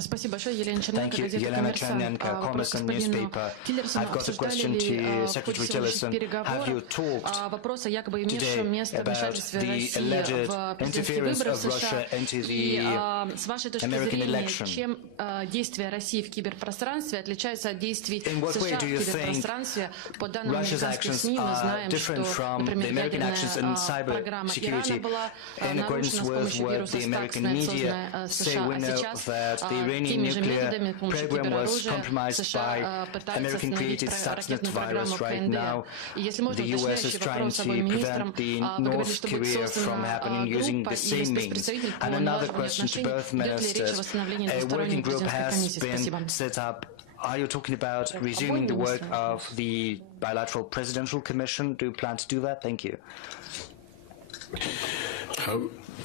Спасибо большое. Елена Thank you, Елена Черненко, Commerce newspaper. I've got a question to Secretary Tillerson. Have you talked today about the alleged interference of Russia into the American election? Чем действия России в киберпространстве отличаются от действий США в киберпространстве? По данным американских СМИ мы знаем, что, например, ядерная программа Ирана была нарушена с помощью вируса Stuxnet, созданная США, а сейчас теми же методами, с помощью кибероружия, США пытаются остановить ракетную программу КНДР. И если можно, уточняющий вопрос обоим министрам, вы говорили, что будет создана группа, и спецпредставитель по налаживанию отношений. Идет ли речь о восстановлении двусторонней президентской комиссии? Спасибо. Are you talking about resuming the work of the bilateral presidential commission? Do you plan to do that? Thank you.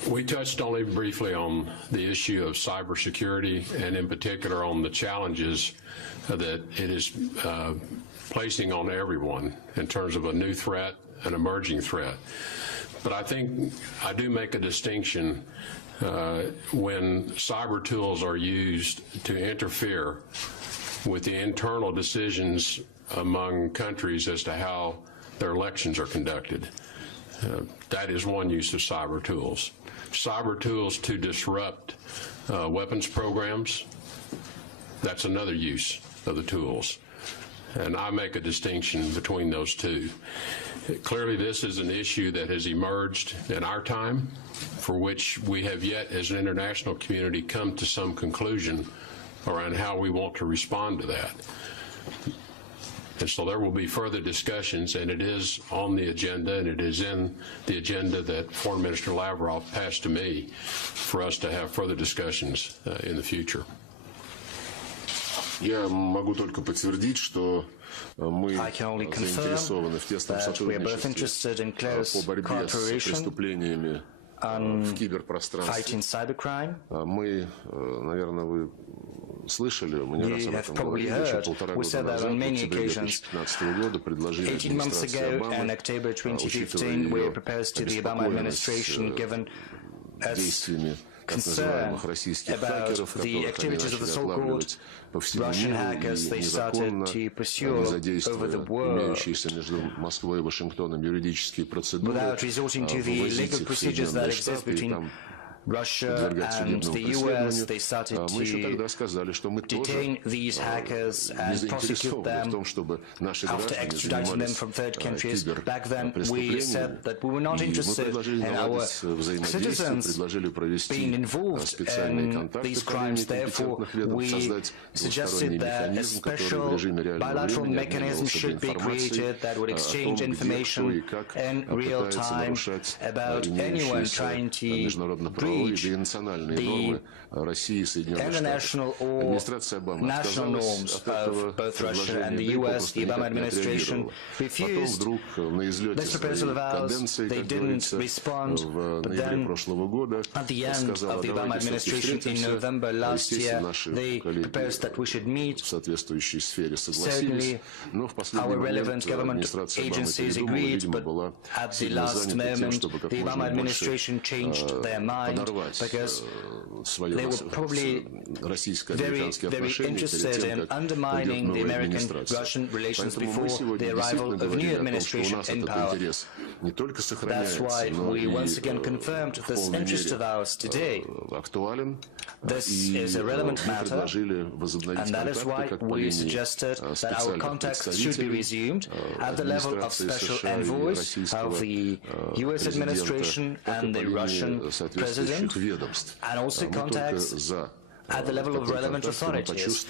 We touched only briefly on the issue of cybersecurity, and in particular on the challenges that it is placing on everyone in terms of a new threat, an emerging threat. But I think I do make a distinction when cyber tools are used to interfere with the internal decisions among countries as to how their elections are conducted. That is one use of cyber tools. Cyber tools to disrupt weapons programs, that's another use of the tools. And I make a distinction between those two. Clearly, this is an issue that has emerged in our time, for which we have yet, as an international community, come to some conclusion around how we want to respond to that. And so there will be further discussions, and it is on the agenda, and it is in the agenda that Foreign Minister Lavrov passed to me for us to have further discussions in the future. Я могу только подтвердить, что мы заинтересованы в тесном сотрудничестве по борьбе с преступлениями в киберпространстве. Мы, наверное, вы слышали, мы не раз об этом говорили, еще полтора года назад, в октябре 2015 года, предложили администрации Обамы, учитывая ее обеспокоенность действиями так называемых российских хакеров, которых они начали отлавливать по всему миру и незаконно, не задействуя имеющиеся между Москвой и Вашингтоном юридические процедуры, вывозить их в Соединенные Штаты и там Russia and the US, they started to detain these hackers and prosecute them after extraditing them from third countries. Back then, we said that we were not interested in our citizens being involved in these crimes. Therefore, we suggested that a special bilateral mechanism should be created that would exchange information in real time about anyone trying to breach the international or national norms of both Russia and the US. The Obama administration refused this proposal of ours. They didn't respond. But then, at the end of the Obama administration in November last year, they proposed that we should meet. Certainly, our relevant government agencies agreed, but at the last moment, the Obama administration changed their mind, because they were probably very, very interested in undermining the American-Russian relations before the arrival of new administration in power. That's why we once again confirmed this interest of ours today. This is a relevant matter, and that is why we suggested that our contacts should be resumed at the level of special envoys of the US administration and the Russian president, and also contacts at the level of relevant authorities.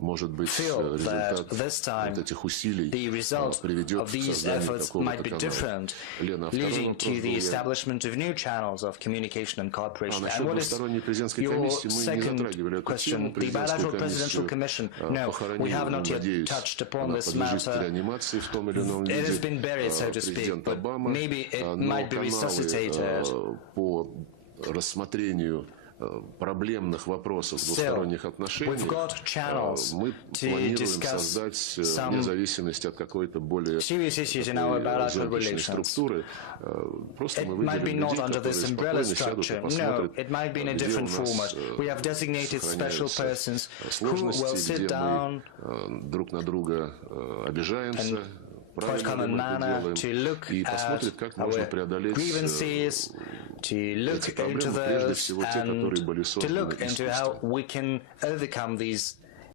We feel that this time the result of these efforts might be different, leading to the establishment of new channels of communication and cooperation. And what is your second question? The bilateral presidential commission? No, we have not yet touched upon this matter. It has been buried, so to speak, but maybe it might be resuscitated. проблемных вопросов двусторонних отношений, мы планируем создать, вне зависимости от какой-то более зеркальной структуры, просто мы выделим людей, которые спокойно сядут и посмотрят, где у нас сохраняются сложности, где мы друг на друга обижаемся, правильно мы это делаем, и посмотрит, как можно преодолеть эти проблемы, прежде всего те, которые были созданы искусством.